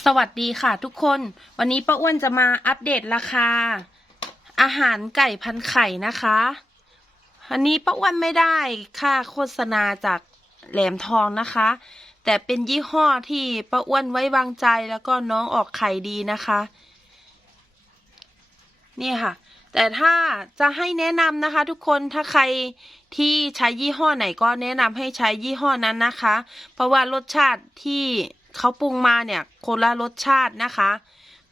สวัสดีค่ะทุกคน วันนี้ป้าอ้วนจะมาอัปเดตราคา อาหารไก่พันไข่นะคะอันนี้ป้าอ้วนไม่ได้ค่าโฆษณาจากแหลมทองนะคะ แต่เป็นยี่ห้อที่ป้าอ้วนไว้วางใจแล้วก็น้องออกไข่ดีนะคะ นี่ค่ะ แต่ถ้าจะให้แนะนำนะคะ ทุกคนถ้าใครที่ใช้ยี่ห้อไหนก็แนะนำให้ใช้ยี่ห้อนั้นนะคะ เพราะว่ารสชาติที่ เขาปรุงมาเนี่ยคนละรสชาตินะคะ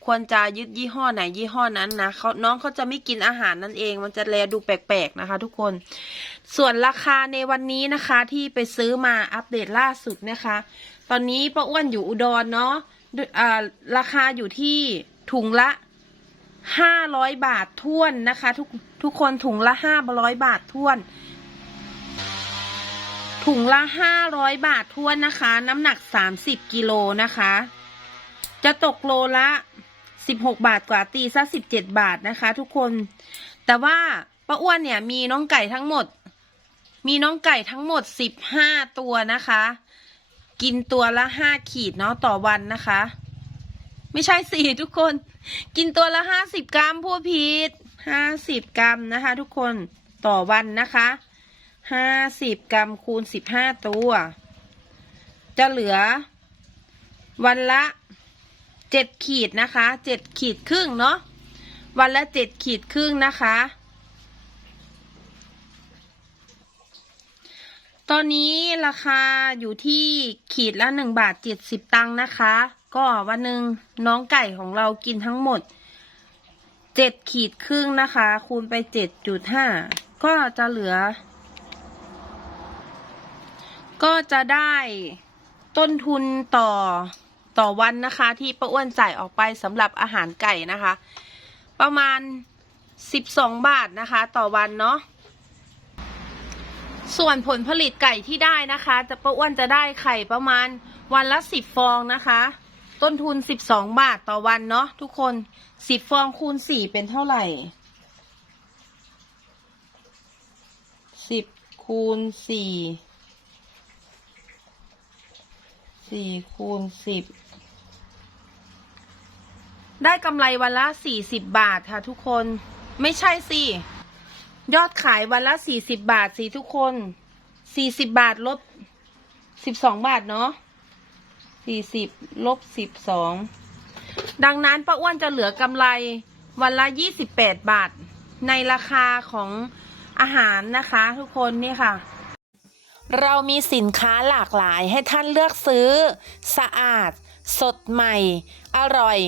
ควรจะยึดยี่ห้อไหนยี่ห้อนั้นนะเขาน้องเขาจะไม่กินอาหารนั่นเอง มันจะแลดูแปลกๆนะคะ ทุกคน ส่วนราคาในวันนี้นะคะที่ไปซื้อมาอัปเดตล่าสุดนะคะ ตอนนี้ป้าอ้วนอยู่อุดรเนาะราคาอยู่ที่ถุงละห้าร้อยบาทท้วนนะคะ ทุกทุกคนถุงละห้าร้อยบาทท้วน ถุงละห้าร้อยบาททวนนะคะ น้ำหนักสามสิบกิโลนะคะ จะตกโลละสิบหกบาทกว่าตีซะสิบเจ็ดบาทนะคะ ทุกคน แต่ว่าป้าอ้วนเนี่ยมีน้องไก่ทั้งหมด มีน้องไก่ทั้งหมดสิบห้าตัวนะคะ กินตัวละห้าขีดเนาะต่อวันนะคะ ไม่ใช่สี่ทุกคน กินตัวละห้าสิบกรัมพูดผิดห้าสิบกรัมนะคะ ทุกคนต่อวันนะคะ ห้าสิบกรัมคูณสิบห้าตัว จะเหลือ วันละเจ็ดขีดนะคะเจ็ดขีดครึ่งเนาะวันละเจ็ดขีดครึ่งนะคะ ตอนนี้ราคาอยู่ที่ขีดละหนึ่งบาทเจ็ดสิบตังค์นะคะ ก็วันหนึ่งน้องไก่ของเรากินทั้งหมดเจ็ดขีดครึ่งนะคะ คูณไปเจ็ดจุดห้าก็จะเหลือ ก็จะได้ต้นทุนต่อต่อวันนะคะ ที่ป้าอ้วนจ่ายออกไปสำหรับอาหารไก่นะคะ ประมาณสิบสองบาทนะคะ ต่อวันเนาะส่วนผลผลิตไก่ที่ได้นะคะ จะป้าอ้วนจะได้ไข่ประมาณวันละสิบฟองนะคะ ต้นทุนสิบสองบาทต่อวันเนาะทุกคนสิบฟองคูณสี่เป็นเท่าไหร่สิบคูณสี่ สี่คูณสิบได้กำไรวันละสี่สิบบาทค่ะทุกคน ไม่ใช่สิ ยอดขายวันละสี่สิบบาทสิทุกคนสี่สิบบาทลบสิบสองบาทเนาะสี่สิบลบสิบสองดังนั้นป้าอ้วนจะเหลือกำไรวันละยี่สิบแปดบาท ในราคาของอาหารนะคะ ทุกคนนี่ค่ะ เรามีสินค้าหลากหลายให้ท่านเลือกซื้อ สะอาด สดใหม่ อร่อย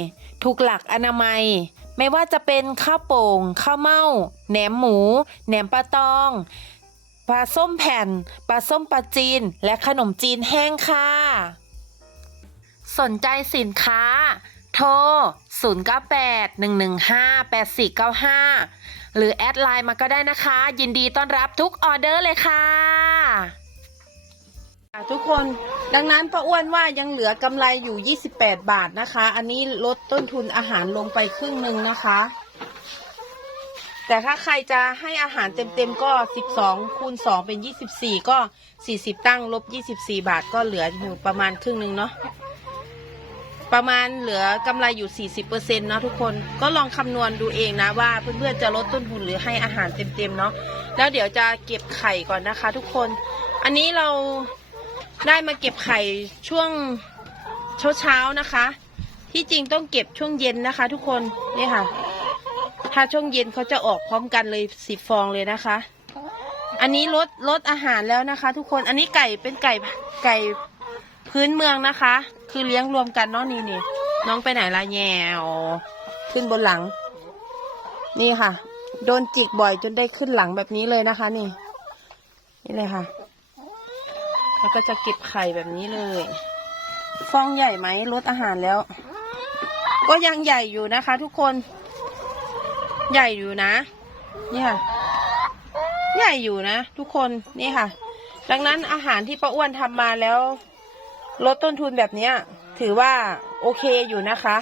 ถูกหลักอนามัย ไม่ว่าจะเป็นข้าวโป่ง ข้าวเม่า แหนมหมู แหนมปลาตอง ปลาส้มแผ่น ปลาส้มปลาจีน และขนมจีนแห้งค่ะ สนใจสินค้า โทร 0981158495 หรือแอดไลน์มาก็ได้นะคะ ยินดีต้อนรับทุกออเดอร์เลยค่ะ ทุกคนดังนั้นป้าอ้วนว่ายังเหลือกำไรอยู่ 28 บาทนะคะ อันนี้ลดต้นทุนอาหารลงไปครึ่งหนึ่งนะคะ แต่ถ้าใครจะให้อาหารเต็มๆก็ 12คูณ2เป็น 24 ก็ 40 ตั้งลบ 24 บาทก็เหลืออยู่ประมาณครึ่งหนึ่งเนาะประมาณเหลือกำไรอยู่ 40%เนาะทุกคนก็ลองคำนวณดูเองนะว่าเพื่อนๆจะลดต้นทุนหรือให้อาหารเต็มๆเนาะแล้วเดี๋ยวจะเก็บไข่ก่อนนะคะ ทุกคน อันนี้เรา ได้มาเก็บไข่ช่วงเช้าๆนะคะ ที่จริงต้องเก็บช่วงเย็นนะคะ ทุกคนนี่ค่ะ ถ้าช่วงเย็นเขาจะออกพร้อมกันเลยสิบฟองเลยนะคะ อันนี้ลดลดอาหารแล้วนะคะ ทุกคนอันนี้ไก่เป็นไก่ไก่พื้นเมืองนะคะ คือเลี้ยงรวมกันเนาะนี่นี่น้องไปไหนละแยวขึ้นบนหลัง นี่ค่ะ โดนจิกบ่อยจนได้ขึ้นหลังแบบนี้เลยนะคะ นี่ นี่เลยค่ะ แล้วก็จะเก็บไข่แบบนี้เลย ฟองใหญ่ไหมลดอาหารแล้ว ก็ยังใหญ่อยู่นะคะ ทุกคน ใหญ่อยู่นะนี่ค่ะใหญ่อยู่นะ ทุกคนนี่ค่ะ ดังนั้นอาหารที่ป้าอ้วนทำมาแล้ว ลดต้นทุนแบบเนี้ย ถือว่าโอเคอยู่นะคะ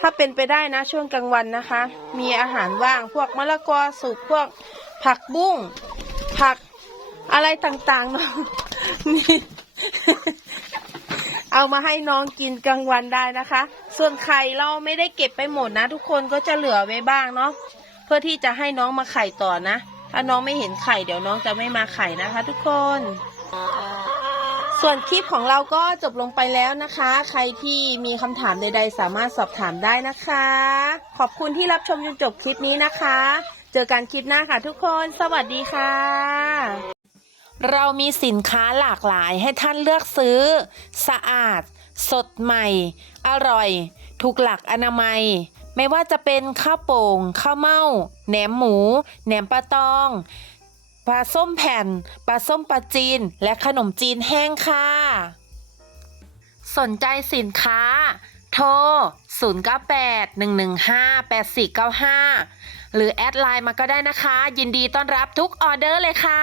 ถ้าเป็นไปได้นะช่วงกลางวันนะคะ มีอาหารว่างพวกมะละกอสุกพวกผักบุ้งผักอะไรต่างๆเนี่ เอามาให้น้องกินกลางวันได้นะคะ ส่วนไข่เราไม่ได้เก็บไปหมดนะ ทุกคนก็จะเหลือไว้บ้างเนาะเพื่อที่จะให้น้องมาไข่ต่อนะ ถ้าน้องไม่เห็นไข่เดี๋ยวน้องจะไม่มาไข่นะคะ ทุกคน ส่วนคลิปของเราก็จบลงไปแล้วนะคะ ใครที่มีคำถามใด ๆ สามารถสอบถามได้นะคะ ขอบคุณที่รับชมจนจบคลิปนี้นะคะ เจอกันคลิปหน้าค่ะ ทุกคน สวัสดีค่ะ เรามีสินค้าหลากหลายให้ท่านเลือกซื้อ สะอาด สดใหม่ อร่อย ถูกหลักอนามัย ไม่ว่าจะเป็นข้าวโป่ง ข้าวเม่า แหนมหมู แหนมปลาตอง ปลาส้มแผ่น ปลาส้มปลาจีน และขนมจีนแห้งค่ะ สนใจสินค้า โทร 098-115-8495 หรือแอดไลน์มาก็ได้นะคะ ยินดีต้อนรับทุกออเดอร์เลยค่ะ